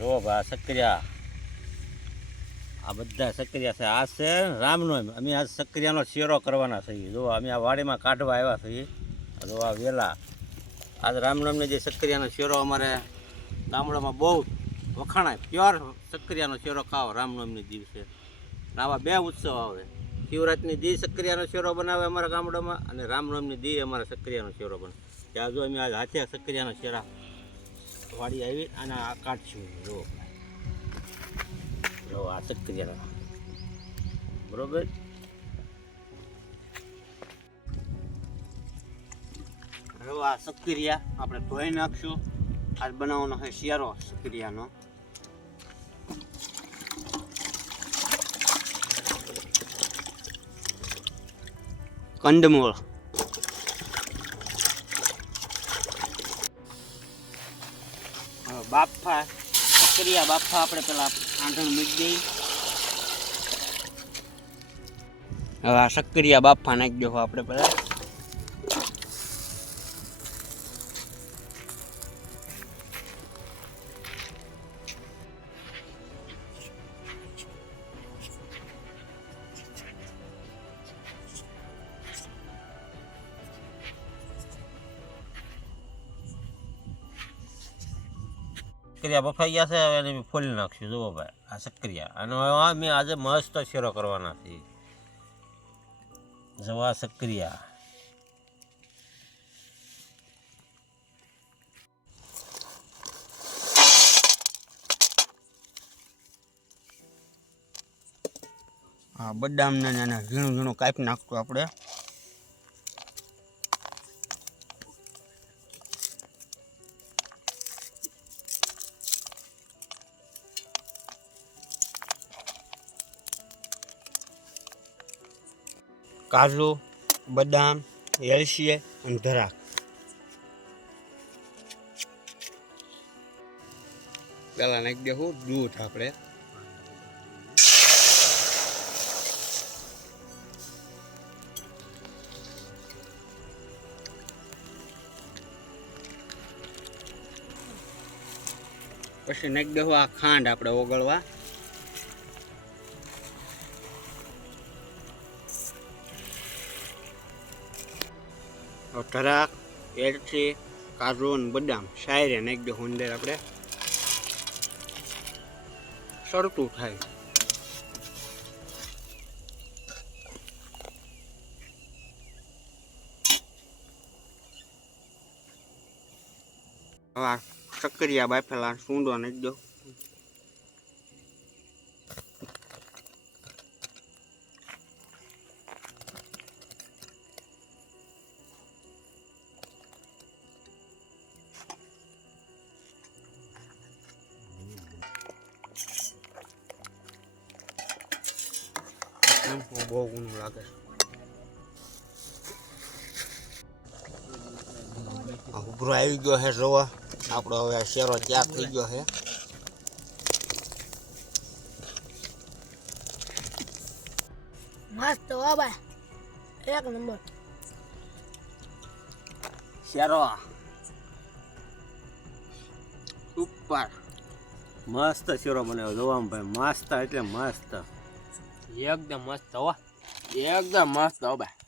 જો ભા સક્રિયા. આ બધા સક્રિયા છે. આ છે રામનવમી અમે આ સક્રિયાનો શેરો કરવાના છીએ. જો, અમે આ વાડીમાં કાઢવા આવ્યા છીએ. જો, આ વેલા. આજ રામનવમી જે સક્રિયાનો શેરો અમારે ગામડામાં બહુ વખાણાય. પ્યોર સક્રિયાનો શેરો ખાઓ રામનવમી દિવસે. આવા બે ઉત્સવ આવે. શિવરાતની દી સક્રિયાનો શેરો બનાવે અમારા ગામડામાં અને રામનવમીની દી અમારે સક્રિયાનો શેરો બને ત્યાં જો અમે આજ હાથે સક્રિયાનો શેરા વાડી આવી અને આ કાઢશું જો જો આ સક્રિયા બરોબર? હવે આ સક્કરિયા આપણે ધોઈ નાખશું. આજ બનાવવાનો છે શિયારો સક્કરિયાનો. કંદમૂળ. બાફા સક્કરિયા બાફા આપણે પેલા આંધણ મૂકી દઈ હવે આ સક્કરિયા બાફા નાખી દો આપણે પેલા સક્રિયા બફાઈ ગયા છે, હવે એને ફોલી નાખશું. જુઓ ભાઈ, આ સક્રિયા. અને હવે મેં આજે મસ્ત શેરો કરવાના છે. જવા સક્રિયા. હા બદામના ને એને ઝીણું ઝીણું કાપી નાખતું આપણે. કાજુ, બદામ, એલસીએ અને ધરાક. પેલા નાખી દેવું દૂધ આપણે પછી નાખી દેવું આ ખાંડ આપણે ઓગળવા. ધરાક એલચી કાજુ અને બદામ, શાયરે નાખી દેવું અંદર આપણે સરતું થાય. હવે સક્કરિયા બાફેલા સૂંદો નાખી દો બહુ ગુનું લાગે આ ઉભરો આવી ગયો છે જોવા આપણો હવે આ શેરો તૈયાર થઈ ગયો છે મસ્ત હો ભાઈ એક નંબર શેરો ઉપર મસ્ત શેરો બનાવ્યો જોવા ભાઈ મસ્ત એટલે મસ્ત એકદમ મસ્ત હો. એકદમ મસ્ત હો ભાઈ.